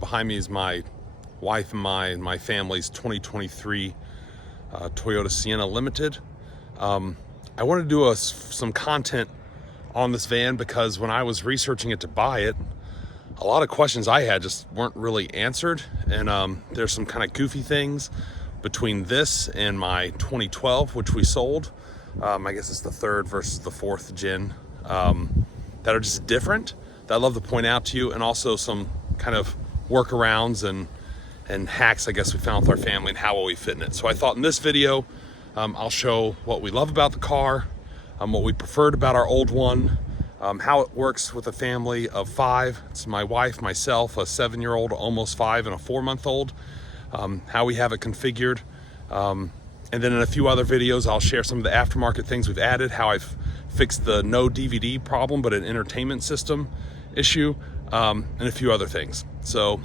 Behind me is my wife and my family's 2023 Toyota Sienna Limited. I wanted to do some content on this van because when I was researching it to buy it, a lot of questions I had just weren't really answered. And there's some kind of goofy things between this and my 2012, which we sold. I guess it's the third versus the fourth gen, that are just different, that I love to point out to you, and also some kind of workarounds and hacks I guess we found with our family and how will we fit in it. So I thought in this video I'll show what we love about the car, what we preferred about our old one, how it works with a family of 5. It's my wife, myself, a 7-year-old, almost 5, and a 4-month-old, how we have it configured. And then in a few other videos I'll share some of the aftermarket things we've added, how I've fixed the no DVD problem but an entertainment system issue, and a few other things. So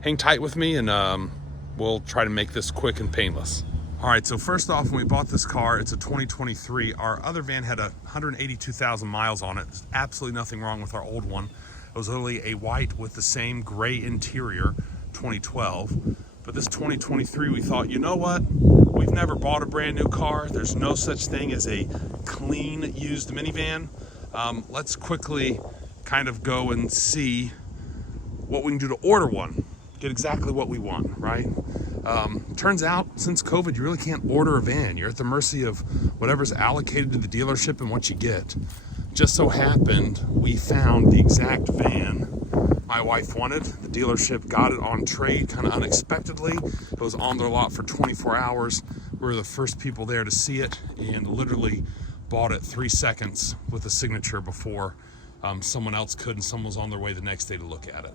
hang tight with me and we'll try to make this quick and painless. All right, so first off, when we bought this car, it's a 2023. Our other van had 182,000 miles on it. There's absolutely nothing wrong with our old one. It was literally a white with the same gray interior, 2012. But this 2023, we thought, you know what? We've never bought a brand new car. There's no such thing as a clean used minivan. Let's quickly kind of go and see what we can do to order one, get exactly what we want, right? Turns out since COVID, you really can't order a van. You're at the mercy of whatever's allocated to the dealership and what you get. Just so happened, we found the exact van my wife wanted. The dealership got it on trade kind of unexpectedly. It was on their lot for 24 hours. We were the first people there to see it and literally bought it 3 seconds with a signature before someone else could, and someone was on their way the next day to look at it.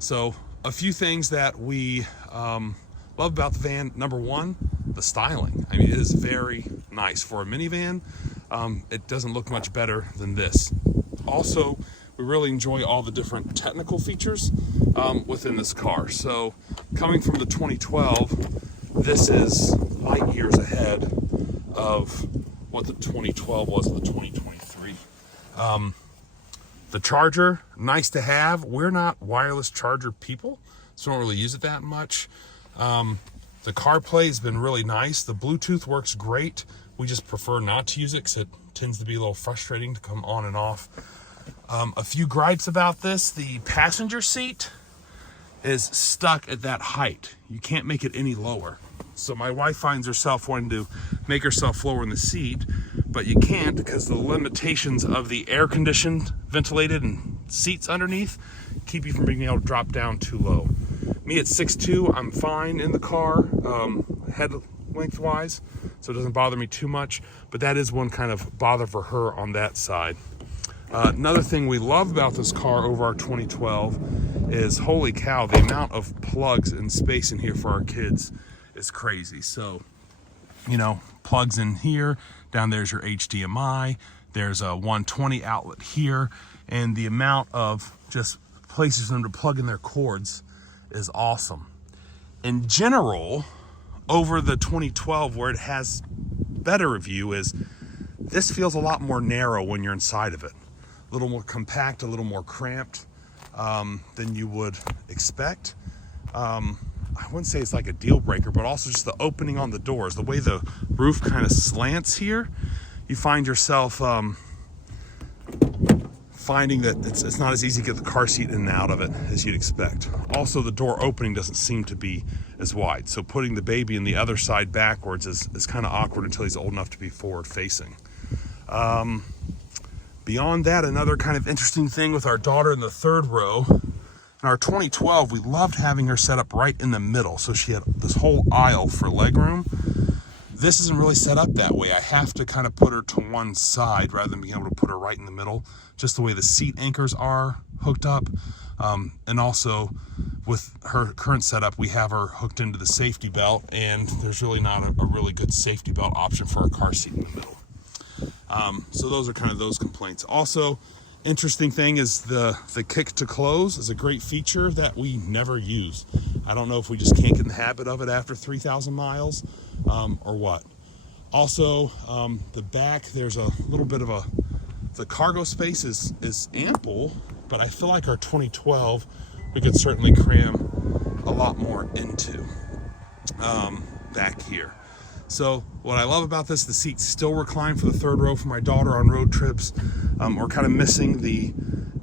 So a few things that we love about the van. Number one, the styling. I mean, it is very nice for a minivan. It doesn't look much better than this. Also, we really enjoy all the different technical features within this car. So coming from the 2012, this is light years ahead of what the 2012 was, the 2023. The charger, nice to have. We're not wireless charger people, so we don't really use it that much. The CarPlay has been really nice. The Bluetooth works great. We just prefer not to use it because it tends to be a little frustrating to come on and off. A few gripes about this: the passenger seat is stuck at that height. You can't make it any lower. So my wife finds herself wanting to make herself lower in the seat, but you can't because the limitations of the air-conditioned, ventilated, and seats underneath keep you from being able to drop down too low. Me at 6'2", I'm fine in the car, head lengthwise, so it doesn't bother me too much, but that is one kind of bother for her on that side. Another thing we love about this car over our 2012 is, holy cow, the amount of plugs and space in here for our kids is crazy. So, you know, plugs in here, down there's your HDMI, there's a 120 outlet here, and the amount of just places for them to plug in their cords is awesome. In general, over the 2012, where it has better review, is this feels a lot more narrow when you're inside of it. A little more compact, a little more cramped than you would expect. I wouldn't say it's like a deal breaker, but also just the opening on the doors, the way the roof kind of slants here, you find yourself finding that it's not as easy to get the car seat in and out of it as you'd expect. Also, the door opening doesn't seem to be as wide, so putting the baby in the other side backwards is kind of awkward until he's old enough to be forward facing. Beyond that, another kind of interesting thing with our daughter in the third row, in our 2012, we loved having her set up right in the middle, so she had this whole aisle for legroom. This isn't really set up that way. I have to kind of put her to one side rather than being able to put her right in the middle, just the way the seat anchors are hooked up. And also with her current setup, we have her hooked into the safety belt, and there's really not a really good safety belt option for a car seat in the middle. So those are kind of those complaints. Also, interesting thing is the kick to close is a great feature that we never use. I don't know if we just can't get in the habit of it after 3,000 miles or what. Also, the back, there's a little bit of the cargo space is ample, but I feel like our 2012, we we could certainly cram a lot more into back here. So what I love about this, the seats still recline for the third row for my daughter on road trips. We're kind of missing the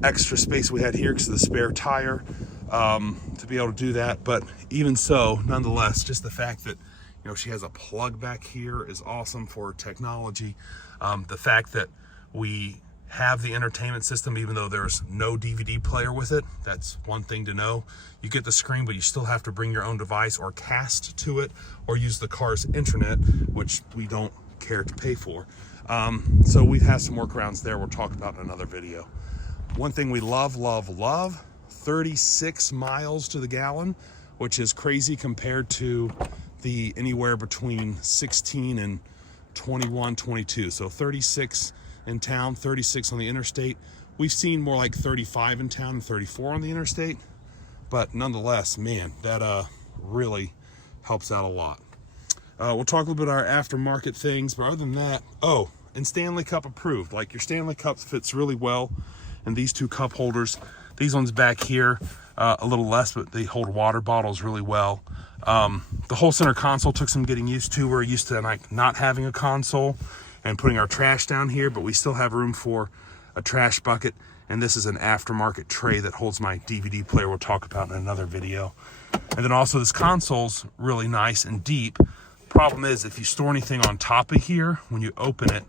extra space we had here because of the spare tire to be able to do that. But even so, nonetheless, just the fact that, you know, she has a plug back here is awesome for technology. The fact that we have the entertainment system, even though there's no DVD player with it, that's one thing to know. You get the screen, but you still have to bring your own device or cast to it or use the car's intranet, which we don't care to pay for. So we have some workarounds there we'll talk about in another video. One thing we love, 36 miles to the gallon, which is crazy compared to the anywhere between 16 and 21, 22. So 36 in town, 36 on the interstate. We've seen more like 35 in town and 34 on the interstate, but nonetheless, man, that really helps out a lot. We'll talk a little bit about our aftermarket things, but other than that, oh, and Stanley Cup approved. Like, your Stanley Cup fits really well in these two cup holders. These ones back here, a little less, but they hold water bottles really well. The whole center console took some getting used to. We're used to like not having a console and putting our trash down here, but we still have room for a trash bucket. And this is an aftermarket tray that holds my DVD player we'll talk about in another video. And then also this console's really nice and deep. Problem is, if you store anything on top of here, when you open it,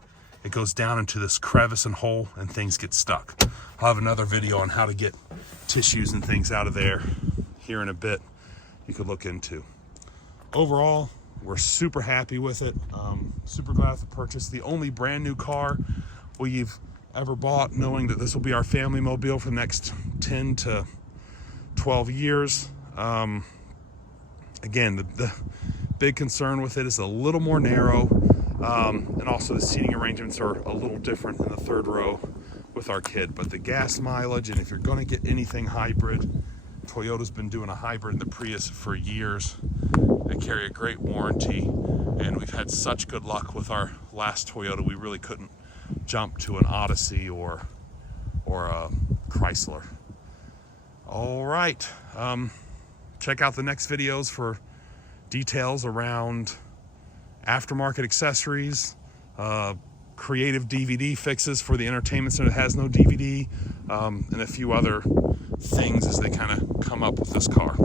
it goes down into this crevice and hole and things get stuck. I'll have another video on how to get tissues and things out of there here in a bit you could look into. Overall, we're super happy with it. Super glad with the purchase. The only brand new car we've ever bought, knowing that this will be our family mobile for the next 10 to 12 years. Again, the big concern with it is a little more narrow, and also the seating arrangements are a little different in the third row with our kid. But the gas mileage, and if you're going to get anything hybrid, Toyota's been doing a hybrid in the Prius for years. They carry a great warranty, and we've had such good luck with our last Toyota. We really couldn't jump to an Odyssey or a Chrysler. All right, check out the next videos for details around aftermarket accessories, creative DVD fixes for the entertainment center that has no DVD, and a few other things as they kind of come up with this car.